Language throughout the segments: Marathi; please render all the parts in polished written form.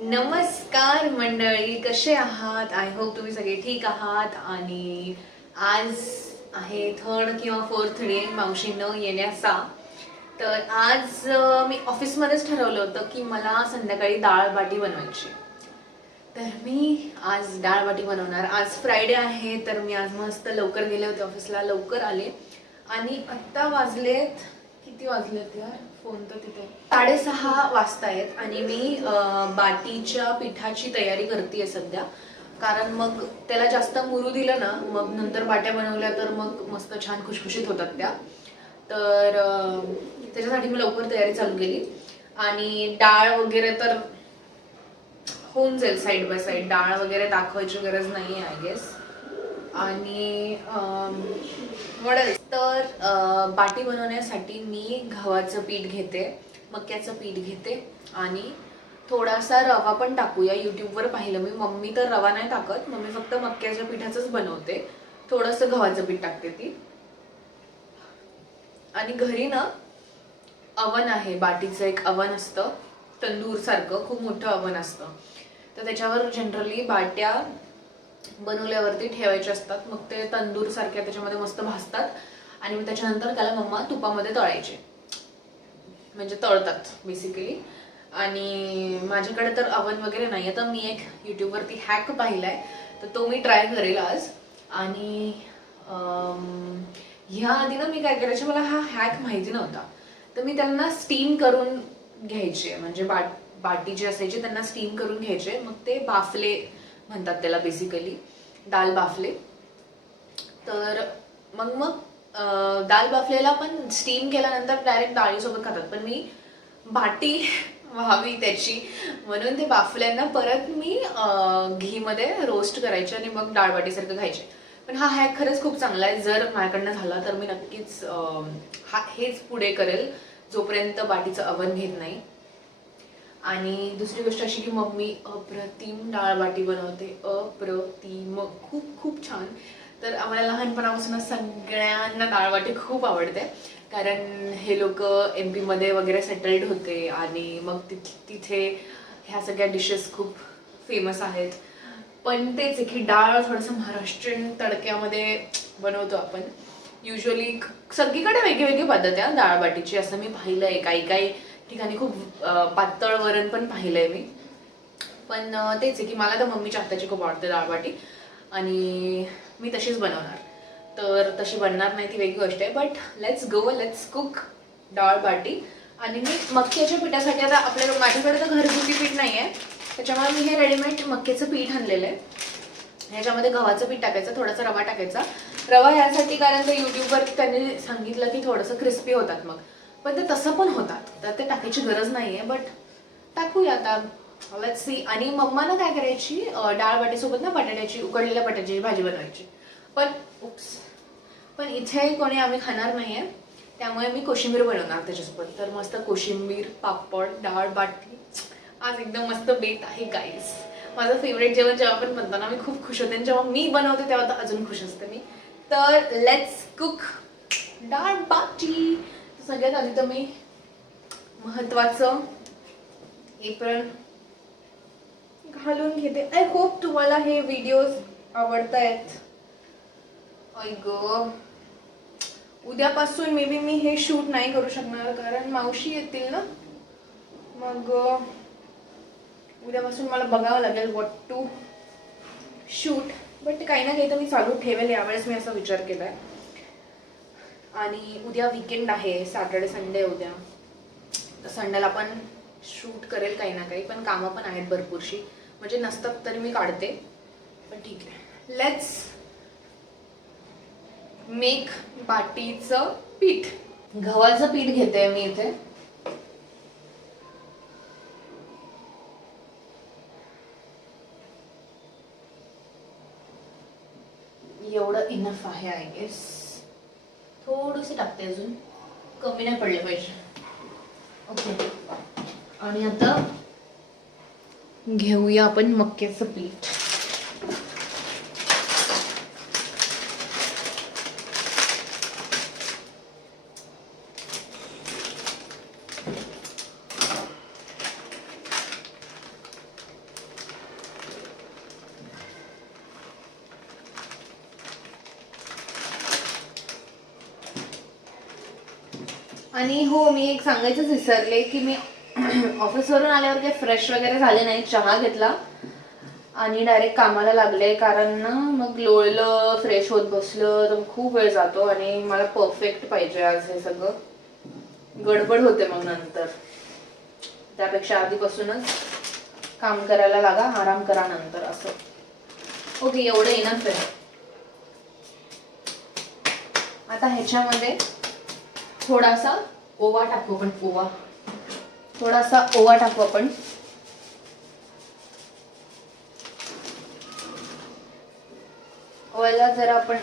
नमस्कार मंडळी, कसे आहात? आय होप तुम्ही सगळे ठीक आहात. आणि आज आहे 3rd किंवा 4th डे मावशी न येण्याचा. तर आज मी ऑफिसमध्येच ठरवलं होतं की मला संध्याकाळी डाळ बाटी बनवायची. तर मी आज डाळ बाटी बनवणार. आज फ्रायडे आहे, तर मी आज मस्त लवकर गेले होते ऑफिसला, लवकर आले. आणि आत्ता वाजलेत, किती वाजलेत यार, फोन तर तिथे 6:30 वाजतायत. आणि मी बाटीच्या पिठाची तयारी करते सध्या. कारण मग त्याला जास्त मुरू दिलं ना, मग नंतर बाट्या बनवल्या तर मग मस्त छान खुशखुशीत होतात त्या. तर त्याच्यासाठी मी लवकर तयारी चालू केली. आणि डाळ वगैरे तर होऊन जाईल साईड बाय साईड, डाळ वगैरे दाखवायची गरज नाही आहे आय गेस. आणि तर बाटी बनवण्यासाठी मी गव्हाचं पीठ घेते, मक्याचं पीठ घेते आणि थोडासा रवा पण टाकूया. यूट्यूबवर पाहिलं मी, मम्मी तर रवा नाही टाकत, मम्मी फक्त मक्याच्या पिठाचंच बनवते. थोडंसं गव्हाचं पीठ टाकते ती. आणि घरी ना अवन आहे, बाटीचं एक अवन असतं तंदूर सारखं, खूप मोठं अवन असतं. तर त्याच्यावर जनरली बाट्या बनवल्यावरती ठेवायचे असतात. मग ते तंदूर सारख्या त्याच्यामध्ये मस्त भाजतात आणि मग त्याच्यानंतर त्याला मम्मा तुपामध्ये तळायचे, म्हणजे तळतात बेसिकली. आणि माझ्याकडे तर अवन वगैरे नाही आहे, तर मी एक यूट्यूबवरती हॅक पाहिलाय, तर तो मी ट्राय करेल आज. आणि ह्या आधी ना मी काय करायचे, मला हा हॅक माहिती नव्हता, तर मी त्यांना स्टीम करून घ्यायचे. म्हणजे बाटी जी असायची त्यांना स्टीम करून घ्यायचे, मग ते बाफले म्हणतात त्याला बेसिकली, दाल बाफले. तर मग मग दाल बाफलेला पण स्टीम केल्यानंतर डायरेक्ट डाळीसोबत खातात, पण मी बाटी व्हावी त्याची म्हणून ते बाफल्यांना परत मी घीमध्ये रोस्ट करायचे आणि मग डाळ बाटीसारखं खायचे. पण हा हॅक खरंच खूप चांगला आहे. जर माझ्याकडनं झाला तर मी नक्कीच हेच पुढे करेल जोपर्यंत बाटीचं अवन घेत नाही. आणि दुसरी गोष्ट अशी की मम्मी अप्रतिम डाळ बाटी बनवते, अप्रतिम, खूप खूप छान. तर आम्हाला लहानपणापासूनच सगळ्यांना डाळ बाटी खूप आवडते, कारण हे लोक MP मध्ये वगैरे सेटल्ड होते आणि मग तिथे ह्या सगळ्या डिशेस खूप फेमस आहेत. पण तेच आहे की डाळ थोडंसं महाराष्ट्रीयन तडक्यामध्ये बनवतो आपण युजली. सगळीकडे वेगळी पद्धत आहे डाळ बाटीची, असं मी पाहिलंय. काही काही ठिकाणी खूप पातळ वरण पण पाहिलंय मी. पण तेच आहे की मला तर मम्मीच्या हाताची खूप आवडते डाळ बाटी आणि मी तशीच बनवणार. तर तशी बनणार नाही ती वेगळी गोष्ट आहे, but let's go, let's cook डाळ बाटी. आणि मी मक्याच्या पिठासाठी, आता माझ्याकडे तर घरगुती पीठ नाही आहे, त्याच्यामुळे मी हे रेडीमेड मक्याचं पीठ आणलेलं आहे. ह्याच्यामध्ये गव्हाचं पीठ टाकायचं, थोडासा रवा टाकायचा. रवा ह्यासाठी कारण ते यूट्यूबवर त्यांनी सांगितलं की थोडंसं क्रिस्पी होतात मग, पण ते तसं पण होतात, तर ते टाकायची गरज नाही आहे, बट टाकूया आता, लेट्स सी. आणि मम्मानं काय करायची, डाळ बाटीसोबत ना बटाट्याची, उकडलेल्या बटाट्याची भाजी बनवायची. पण इथे कोणी आम्ही खाणार नाही आहे, त्यामुळे मी कोशिंबीर बनवणार त्याच्यासोबत. तर मस्त कोशिंबीर, पापड, डाळ बाटी, आज एकदम मस्त बेत आहे गाईस. माझं फेवरेट जेवण जेव्हा पण बनतं ना, मी खूप खुश होते, आणि जेव्हा मी बनवते तेव्हा तर अजून खुश असते मी. तर लेट्स कुक डाळ बाटी. सगळ्यात आधी तर मी महत्वाचं एप्रण घालून घेते. आय होप तुम्हाला हे व्हिडिओज आवडतायत. उद्यापासून मे बी मी हे शूट नाही करू शकणार, कारण मावशी येतील ना, मग उद्यापासून मला बघावं लागेल व्हॉट टू शूट. बट काही ना काही तर मी चालू ठेवेल यावेळेस, मी असा विचार केलाय. आणि उद्या वीकेंड आहे, सॅटर्डे संडे उद्या, तर संडेला पण शूट करेल काही ना काही, पण कामं पण आहेत भरपूरशी, म्हणजे नसतात तरी मी काढते, पण ठीक आहे. लेट्स मेक बाटीचं पीठ. गव्हाचं पीठ घेते मी इथे. एवढं इनफ आहे आय गेस. थोडंसं टाकते अजून, कमी नाही पडले पाहिजे. ओके. आणि आता घेऊया आपण मक्याचं पीठ. आणि हो, मी एक सांगायचंच विसरले की मी ऑफिसवरून आल्यावर काही फ्रेश वगैरे झाले नाही, चहा घेतला आणि डायरेक्ट कामाला लागले. कारण ना मग लोळलं फ्रेश होत बसलं तर खूप वेळ जातो आणि मला परफेक्ट पाहिजे आज हे सगळं. गडबड होते मग नंतर. त्यापेक्षा आधीपासूनच काम करायला लागा, आराम करा नंतर असं. ओके, एवढं इनफ आहे. आता ह्याच्यामध्ये थोडासा ओवा टाकू आपण. थोडासा ओवा टाकू आपण. ओव्याला जरा आपण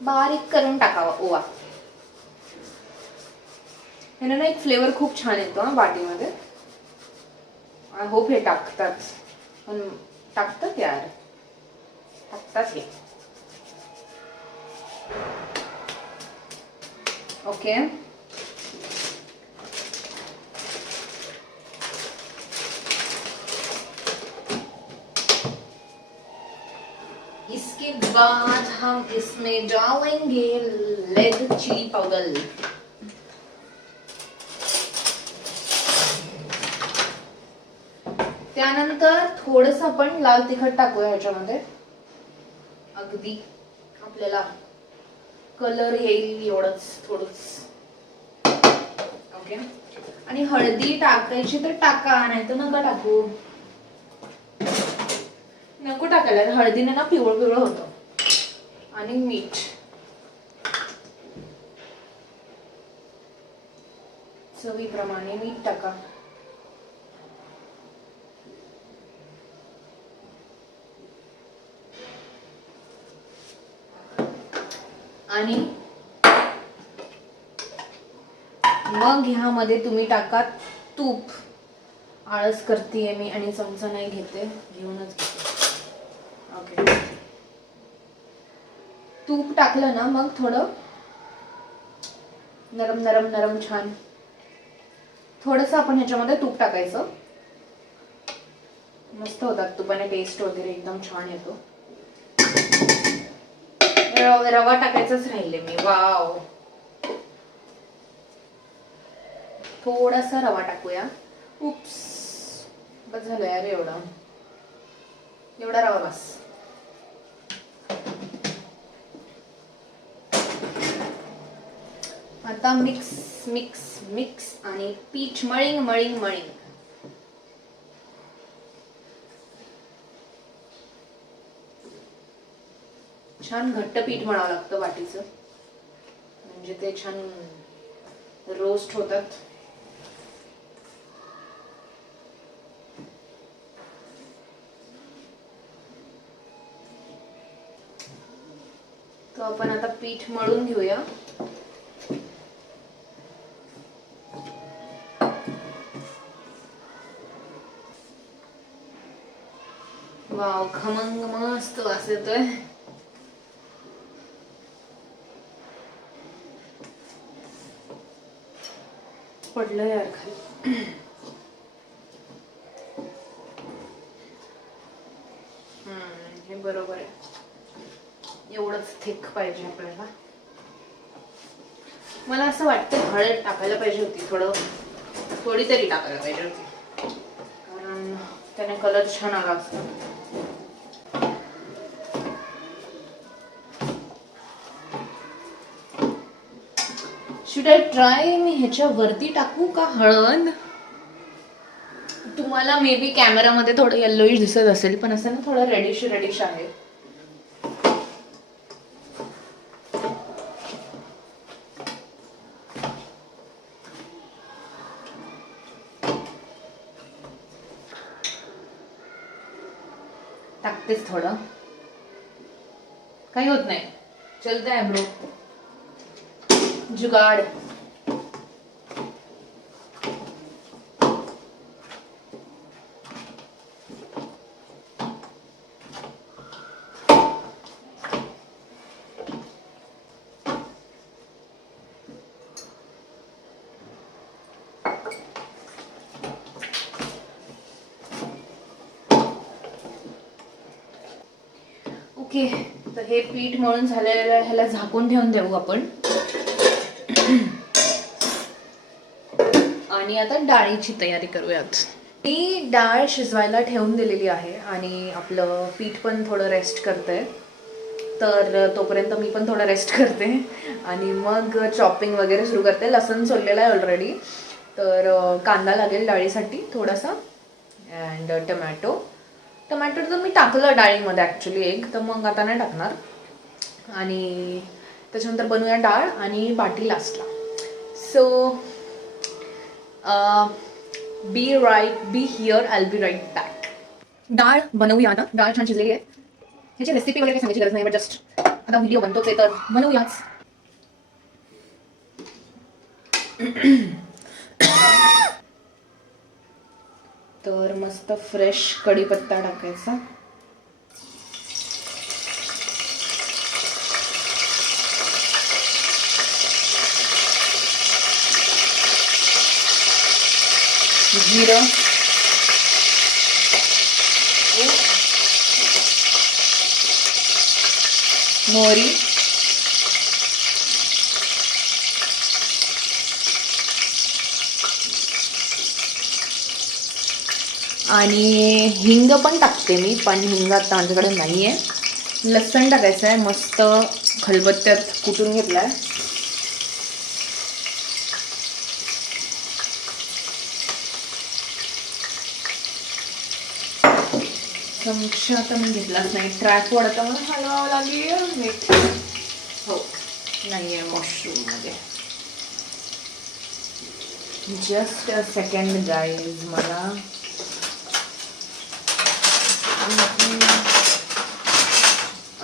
बारीक करून टाकावा ओवा. ह्यानं ना एक फ्लेवर खूप छान येतो बाटीमध्ये. आय होप हे टाकतात, पण टाकतात यार, टाकतात हे. ओके, इसके बाद हम इसमें डालेंगे रेड चिली पाउडर. त्यानंतर थोडस आपण लाल तिखट टाकूया ह्याच्यामध्ये. अगदी आपल्याला कलर येईल एवढंच, थोडंच. ओके, आणि हळदी टाकायची तर टाका, नाही तर नका टाकू. नको टाकायला, हळदीने ना पिवळं पिवळं होतं. आणि मीठ, चवीप्रमाणे मीठ टाका. आणि मग ह्यामध्ये तुम्ही टाका तूप. आळस करतेय मी आणि चमचा नाही घेते, घेऊनच घेते. ओके, तूप टाकलं ना मग थोडं नरम नरम नरम छान. थोडंसं आपण ह्याच्यामध्ये तूप टाकायचं. मस्त होतात तुपाने, टेस्ट वगैरे एकदम छान येतो. रवा टाकायचाच राहिले मी. वाव, थोडासा रवा टाकूया. उप्स, बस झालं यार, एवढा रवा बस. आता मिक्स मिक्स मिक्स आणि पीठ मळींग मळींग मळींग. छान घट्ट पीठ मळावं लागतं वाटीचं, म्हणजे ते छान रोस्ट होतात. तर आपण आता पीठ मळून घेऊया. वाव, खमंग मस्त वास येतोय. पडलं यार खाली. हे बरोबर आहे, एवढंच थिक पाहिजे आपल्याला. मला असं वाटतं हळद टाकायला पाहिजे होती, थोडी तरी टाकायला पाहिजे होती, कारण त्याने कलर छान आला असता. शुड आय ट्राय, मी ह्याच्यावरती टाकू का हळद? तुम्हाला मे बी कॅमेरामध्ये थोडं येल्लोइश दिसत असेल, पण असं ना थोडं रेडिश रेडिश आहे. टाकतेच थोडं, काही होत नाही, चलता है ब्रो, जुगाड. ओके, तर हे पीठ मळून झालेलं आहे, ह्याला झाकून ठेवून देऊ आपण. आणि आता डाळीची तयारी करूयात. मी डाळ शिजवायला ठेवून दिलेली आहे आणि आपलं पीठ पण थोडं रेस्ट करतंय. तर तोपर्यंत मी पण थोडं रेस्ट करते आणि मग चॉपिंग वगैरे सुरू करते. लसूण सोललेलं आहे ऑलरेडी. तर कांदा लागेल डाळीसाठी थोडासा, अँड टमॅटो तर मी टाकलं डाळीमध्ये ॲक्च्युली एक, तर मग आता नाही टाकणार. आणि त्याच्यानंतर बनवूया डाळ आणि बाटी लास्टला. So be here, I be right back. डाळ बनवूया आता. डाळ छान शिजलेली आहे. ह्याची रेसिपी वगैरे काही सांगायची गरज नाही, बट जस्ट आता व्हिडिओ बनतोच आहे तर बनवूयाच. तर मस्त फ्रेश कढीपत्ता टाकायचा. जिरं, मोहरी, आणि हिंग पण टाकते मी, पण हिंग आता माझ्याकडे नाही आहे. लसूण टाकायचं आहे, मस्त खलबत्त्यात कुटून घेतला आहे. चमचा आता मी घेतलाच नाही, ट्रॅकवर आता मला हलवावं लागेल. हो, नाही आहे मशरूममध्ये. Just a second guys. मला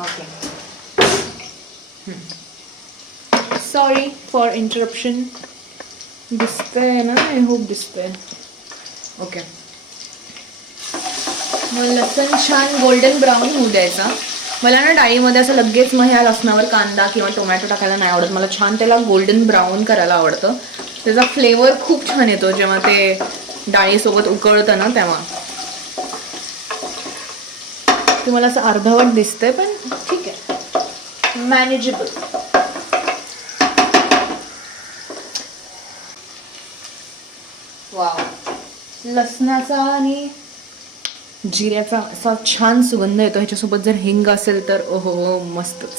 ओके, सॉरी फॉर इंटरप्शन. दिसतंय ना? आय होप दिसतंय. ओके, मग लसूण छान गोल्डन ब्राऊन होऊ द्यायचा. मला ना डाळीमध्ये असं लगेच मग ह्या लसणावर कांदा किंवा टोमॅटो टाकायला नाही आवडत. मला छान त्याला गोल्डन ब्राऊन करायला आवडतं. त्याचा फ्लेवर खूप छान येतो जेव्हा ते डाळीसोबत उकळतं ना तेव्हा. तुम्हाला असं अर्धवट दिसतंय पण ठीक आहे, मॅनेजेबल. वाव, लसणाचा आणि जिऱ्याचा असा छान सुगंध येतो. ह्याच्यासोबत जर हिंग असेल तर ओहो मस्तच.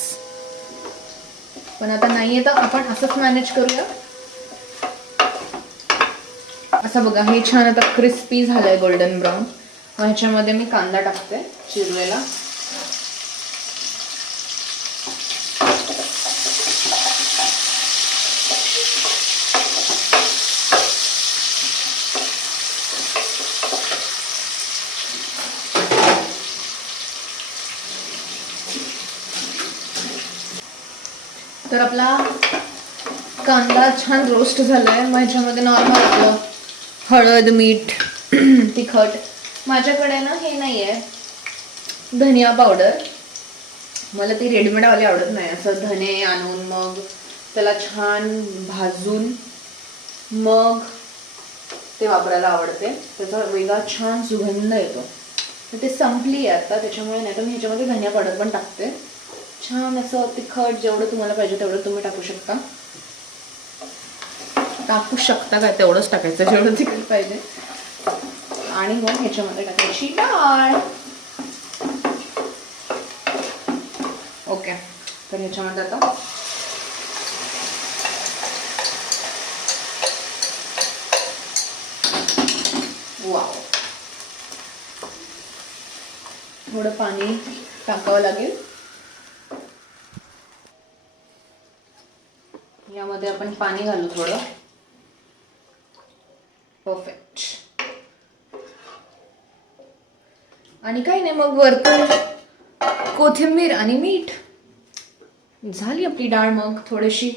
पण आता नाहीये तर आपण असंच मॅनेज करूया. असं बघा, हे छान आता क्रिस्पी झालंय गोल्डन ब्राऊन. मग ह्याच्यामध्ये मी कांदा टाकते चिरलेला. तर आपला कांदा छान रोस्ट झालाय. मग ह्याच्यामध्ये नॉर्मल आपलं हळद, मीठ, तिखट. माझ्याकडे ना हे नाही आहे धनिया पावडर. मला ती रेडीमेडवाली आवडत नाही. असं धने आणून मग त्याला छान भाजून मग ते वापरायला आवडते. त्याचा वेगळा छान सुगंध येतो. तर ते संपली आहे आता, त्याच्यामुळे नाही तर मी ह्याच्यामध्ये धनिया पावडर पण टाकते. छान असं तिखट जेवढं तुम्हाला पाहिजे तेवढं तुम्ही टाकू शकता. काय तेवढंच टाकायचं जेवढं तिखट पाहिजे. आणि मग ह्याच्यामध्ये टाकायची डाळ. ओके, तर ह्याच्यामध्ये आता वाव, थोडं पाणी टाकावं लागेल. यामध्ये आपण पाणी घालू थोडं. परफेक्ट. आणि काही नाही, मग वरतून कोथिंबीर आणि मीठ. झाली आपली डाळ. मग थोडीशी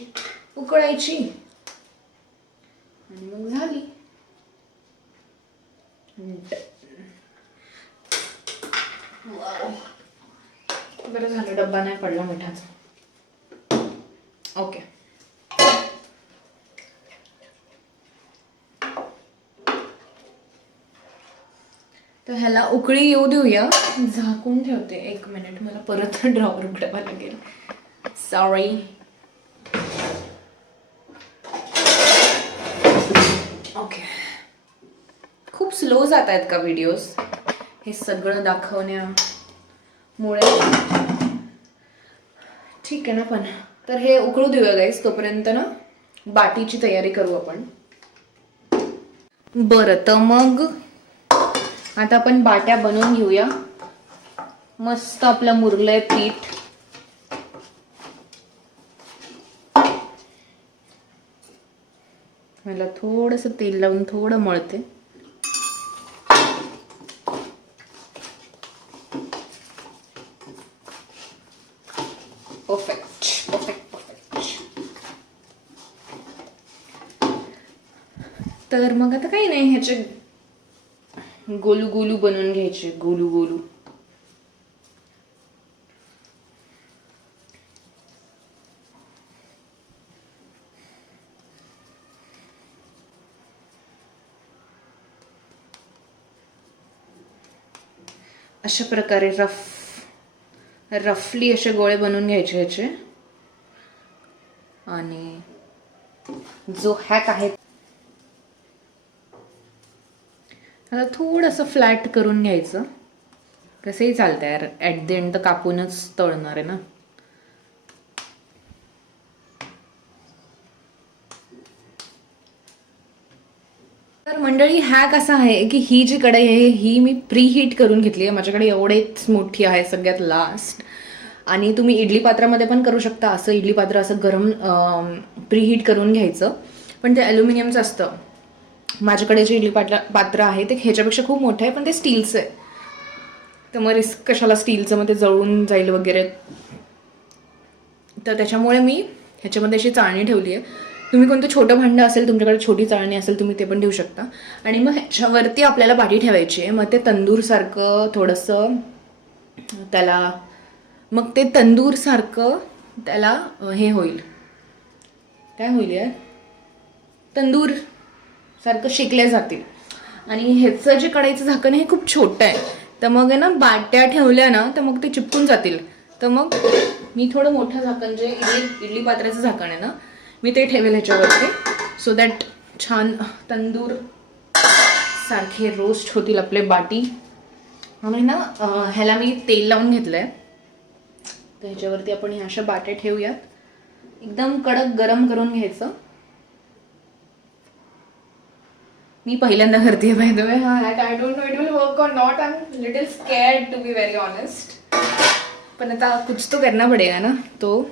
उकळायची आणि मग झाली. बरं झालं डब्बा नाही पडला मिठाचा. ओके, तर ह्याला उकळी येऊ देऊया. झाकून ठेवते 1 मिनिट. मला परत ड्रॉवर उघडावा लागेल. सॉरी. ओके. खूप स्लो जात आहेत का व्हिडिओज हे सगळं दाखवण्यामुळे? ठीक आहे ना. पण तर हे उकळू देऊया गाईस. तोपर्यंत ना बाटीची तयारी करू आपण. बरं, तर मग आता आपण बाट्या बनवून घेऊया. मस्त आपलं मुरलंय पीठ. मला थोडंसं तेल लावून थोडं मळते. Perfect perfect perfect. तर मग आता काही नाही, ह्याचे गोलू गोलू बनवून घ्यायचे. गोलू गोलू. अशा प्रकारे रफली असे गोळे बनवून घ्यायचे ह्याचे. आणि जो हॅक आहे आता थोडंसं फ्लॅट करून घ्यायचं. कसंही चालतं यार, ॲट द एंड तर कापूनच तळणार आहे ना. तर मंडळी, हॅक असा आहे की ही जी कढई आहे ही मी प्री हीट करून घेतली आहे. माझ्याकडे एवढेच मोठी आहे सगळ्यात लास्ट. आणि तुम्ही इडली पात्रामध्ये पण करू शकता. असं इडली पात्र असं गरम प्री हीट करून घ्यायचं. पण ते ॲल्युमिनियमचं असतं. माझ्याकडे जे इडली पात्र आहे ते ह्याच्यापेक्षा खूप मोठं आहे, पण ते स्टीलचं आहे. तर मग रिस्क कशाला स्टीलचं, मग ते जळून जाईल वगैरे. तर त्याच्यामुळे मी ह्याच्यामध्ये अशी चाळणी ठेवली आहे. तुम्ही कोणतं छोटं भांडं असेल, तुमच्याकडे छोटी चाळणी असेल, तुम्ही ते पण ठेवू शकता. आणि मग ह्याच्यावरती आपल्याला बाटी ठेवायची आहे. मग ते तंदूरसारखं थोडंसं त्याला, मग ते तंदूरसारखं त्याला हे होईल. काय होईल यार? तंदूर सारखं शेकल्या जातील. आणि ह्याचं जे कढईचं झाकण आहे हे खूप छोटं आहे. तर मग आहे ना, बाट्या ठेवल्या ना तर मग ते चिपकून जातील. तर मग मी थोडं मोठं झाकण, जे इडली पात्राचं झाकण आहे ना, मी ते ठेवेल ह्याच्यावरती. सो दॅट छान तंदूर सारखे रोस्ट होतील आपले बाटी. आणि ना ह्याला मी तेल लावून घेतलं आहे. तर ह्याच्यावरती आपण ह्या अशा बाट्या ठेवूयात. एकदम कडक गरम करून घ्यायचं. मी पहिल्यांदा करते बाय द वे हा hack. I don't know it will work or not. I am little scared to be very honest. पण आता कुछ तो करना पड़ेगा ना. तो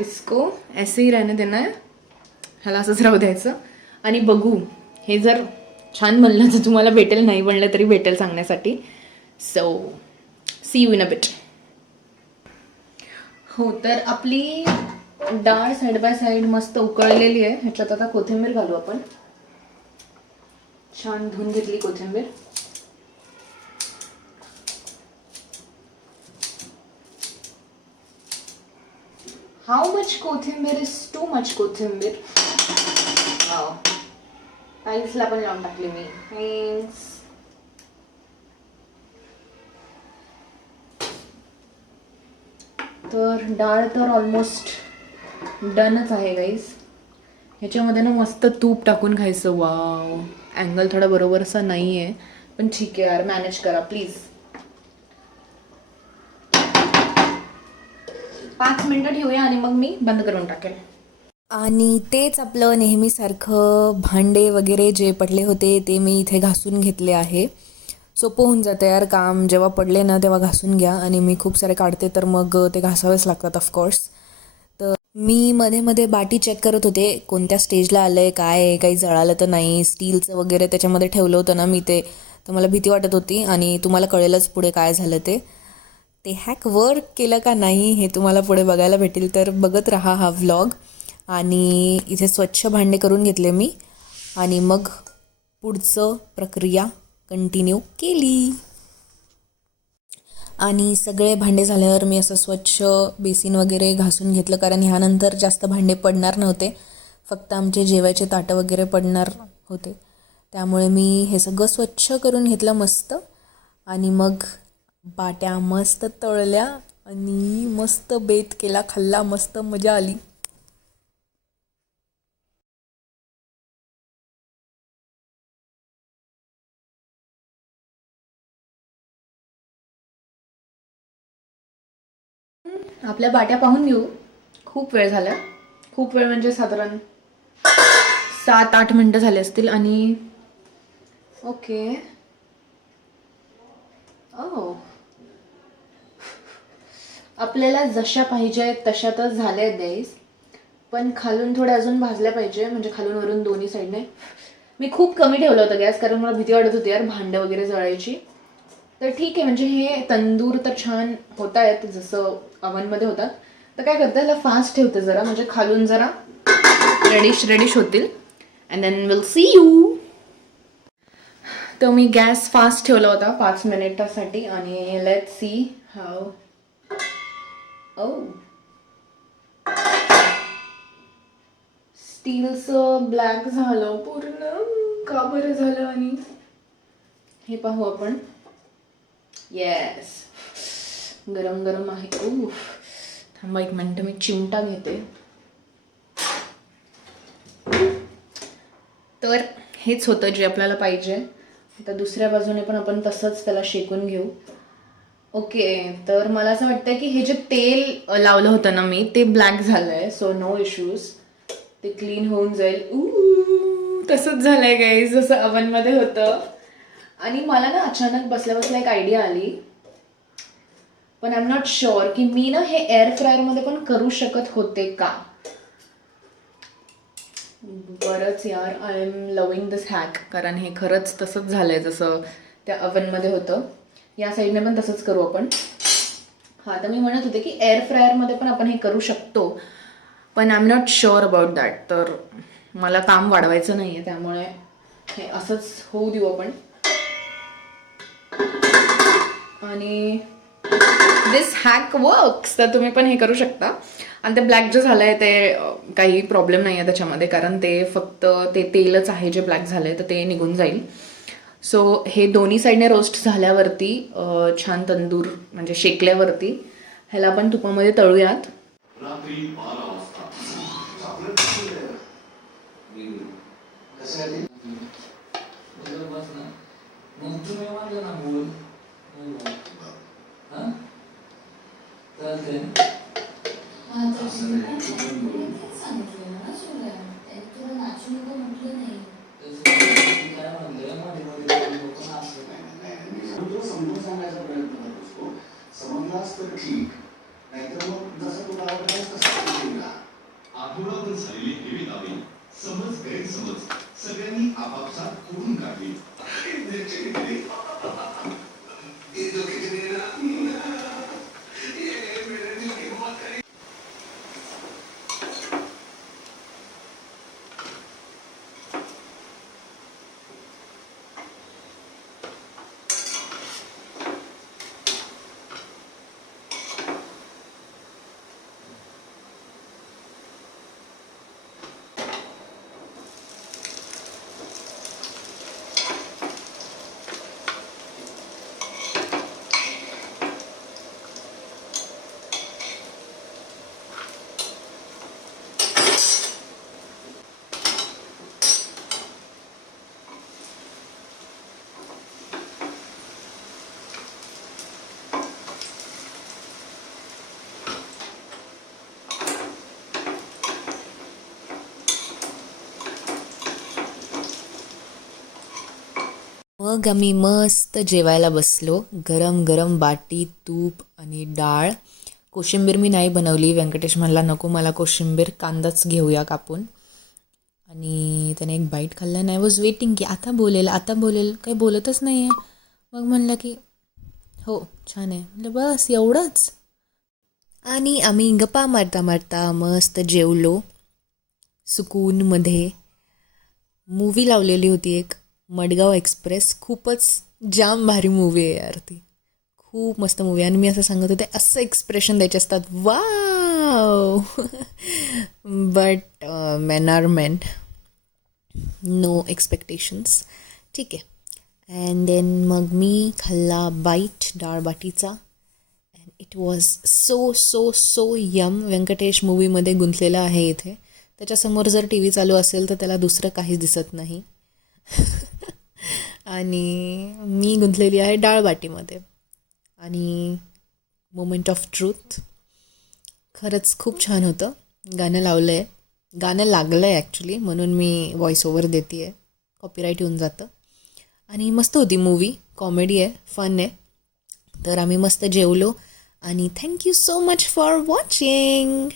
इसको ऐसे ही रहने देना है. ह्याला असंच राहू द्यायचं. आणि बघू, हे जर छान बनलं तर तुम्हाला भेटेल, नाही बनलं तरी भेटेल सांगण्यासाठी. So see you in a bit. हो, तर आपली डाळ साईड बाय साईड मस्त उकळलेली आहे. ह्याच्यात आता कोथिंबीर घालू आपण. छान धुवून घेतली कोथिंबीर. हाऊ मच कोथिंबीर इज टू मच कोथिंबीर. टाईल्सला पण लावून टाकली मी. थँक्स. तर डाळ तर ऑलमोस्ट डनच आहे गाईज. ह्याच्यामध्ये ना मस्त तूप टाकून खायचं. वाव, अँगल थोडा बरोबर असा नाही आहे, पण ठीक आहे यार, मॅनेज करा प्लीज. 5 मिनिटं ठेवूया आणि मग मी बंद करून टाकेल. आणि तेच आपलं नेहमीसारखं भांडे वगैरे जे पडले होते ते मी इथे घासून घेतले आहे. सोपं होऊन जातं यार काम. जेव्हा पडले ना तेव्हा घासून घ्या. आणि मी खूप सारे काढते तर मग ते घासावेच लागतात ऑफकोर्स. तर मी मध्ये मध्ये बाटी चेक करत होते कोणत्या स्टेजला आलं आहे, काय आहे, काही जळालं तर नाही. स्टीलचं वगैरे त्याच्यामध्ये ठेवलं होतं ना मी ते, तर मला भीती वाटत होती. आणि तुम्हाला कळेलच पुढे काय झालं ते. ते हॅक वर्क केलं का नाही हे तुम्हाला पुढे बघायला भेटेल. तर बघत राहा हा व्लॉग. आणि इथे स्वच्छ भांडे करून घेतले मी. आणि मग पुढचं प्रक्रिया कंटिन्यू केली. आणि सगळे भांडे झाल्यावर मी असं स्वच्छ बेसिन वगैरे घासून घेतलं, कारण ह्यानंतर जास्त भांडे पडणार नव्हते. फक्त आमचे जेवायचे ताटं वगैरे पडणार होते. त्यामुळे मी हे सगळं स्वच्छ करून घेतलं मस्त आणि मग बाट्या मस्त तळल्या आणि मस्त बेत केला, खाल्ला, मस्त मजा आली. आपल्या बाट्या पाहून घेऊ. खूप वेळ झाला, खूप वेळ म्हणजे साधारण 7-8 मिनटं झाले असतील. आणि ओके, ओ आपल्याला जशा पाहिजे तशा तर झाल्या आहेत गाईज, पण खालून थोड्या अजून भाजल्या पाहिजे, म्हणजे खालून वरून दोन्ही साईडने. मी खूप कमी ठेवलं होतं गॅस, कारण मला भीती वाटत होती यार भांडं वगैरे जळायची. तर ठीक आहे, म्हणजे हे तंदूर तर छान होत आहेत जसं अवनमध्ये होतात. तर काय करतं, याला फास्ट ठेवते जरा, म्हणजे खालून जरा रेडिश होतील. And then will see you. तर मी गॅस फास्ट ठेवला होता 5 मिनिटासाठी आणि लेट सी हाऊ. ओ, स्टीलचं ब्लॅक झालं पूर्ण. का बरं झालं? आणि हे पाहू आपण. येस, गरम गरम आहे. थांबा 1 मिनिट, मी चिमटा घेते. तर हेच होतं जे आपल्याला पाहिजे. आता दुसऱ्या बाजूने पण आपण तसंच त्याला शेकून घेऊ. ओके, तर मला असं वाटतं की हे जे तेल लावलं होतं ना मी, ते ब्लॅक झालंय. सो नो इश्यूज, ते क्लीन होऊन जाईल. तसंच झालंय गाईज जसं अवनमध्ये होतं. आणि मला ना अचानक बसल्या बसल्या एक आयडिया आली, पण आय एम नॉट शुअर की मी ना हे एअर फ्रायरमध्ये पण करू शकत होते का. बरंच यार, I am loving this hack, कारण हे खरंच तसंच झालंय जसं त्या अवनमध्ये होतं. या साईडने पण तसंच करू आपण. हां, तर मी म्हणत होते की एअर फ्रायरमध्ये पण आपण हे करू शकतो, पण I am not sure about that. तर मला काम वाढवायचं नाही आहे, त्यामुळे हे असंच होऊ देऊ आपण. आणि दिस हॅक वर्क्स, तर तुम्ही पण हे करू शकता. आणि ते ब्लॅक जे झालं आहे ते काही प्रॉब्लेम नाही आहे त्याच्यामध्ये, कारण ते फक्त ते तेलच आहे जे ब्लॅक झालं आहे, तर ते निघून जाईल. सो हे दोन्ही साईडने रोस्ट झाल्यावरती छान तंदूर म्हणजे शेकल्यावरती ह्याला आपण तुपामध्ये तळूयात. रात्री 12 वाजता समजून सांगायचा प्रयत्न करत असतो. समजलास तर ठीक, नाहीतर मग जसं तुला आवडेल तसं. आठवडाभर झालेली हेवी दावी, समज गैरसमज सगळ्यांनी आपापसात खोडून काढली. मग आम्ही मस्त जेवायला बसलो. गरम गरम बाटी, तूप आणि डाळ. कोशिंबीर मी नाही बनवली, व्यंकटेश म्हणला नको मला कोशिंबीर, कांदाच घेऊया कापून. आणि त्याने एक बाईट खाल्ला. नाही, वॉज वेटिंग की आता बोलेल, काही बोलतच नाही आहे. मग म्हणलं की हो छान आहे, म्हटलं बस एवढंच. आणि आम्ही गप्पा मारता मारता मस्त जेवलो सुकूनमध्ये. मूवी लावलेली होती एक, मडगाव एक्सप्रेस. खूपच जाम भारी मूवी आहे यार ती, खूप मस्त मूवी आहे. आणि मी असं सांगत होते असं एक्सप्रेशन द्यायचे असतात, wow. But men are men, no expectations. ठीक आहे. अँड देन मग मी खाल्ला बाईट डाळ बाटीचा. And it was so so so yum. Venkatesh मूवीमध्ये गुंतलेला आहे इथे. त्याच्यासमोर जर टी व्ही चालू असेल तर त्याला दुसरं काहीच दिसत नाही. आणि मी गुंतलेली आहे डाळ बाटीमध्ये. आणि मोमेंट ऑफ ट्रूथ खरंच खूप छान होतं. गाणं लावलं आहे, गाणं लागलं आहे ॲक्च्युली, म्हणून मी व्हॉईस ओव्हर देते आहे, कॉपीराईट येऊन जातं. आणि मस्त होती मूवी, कॉमेडी आहे, फन आहे. तर आम्ही मस्त जेवलो आणि thank you so much for watching.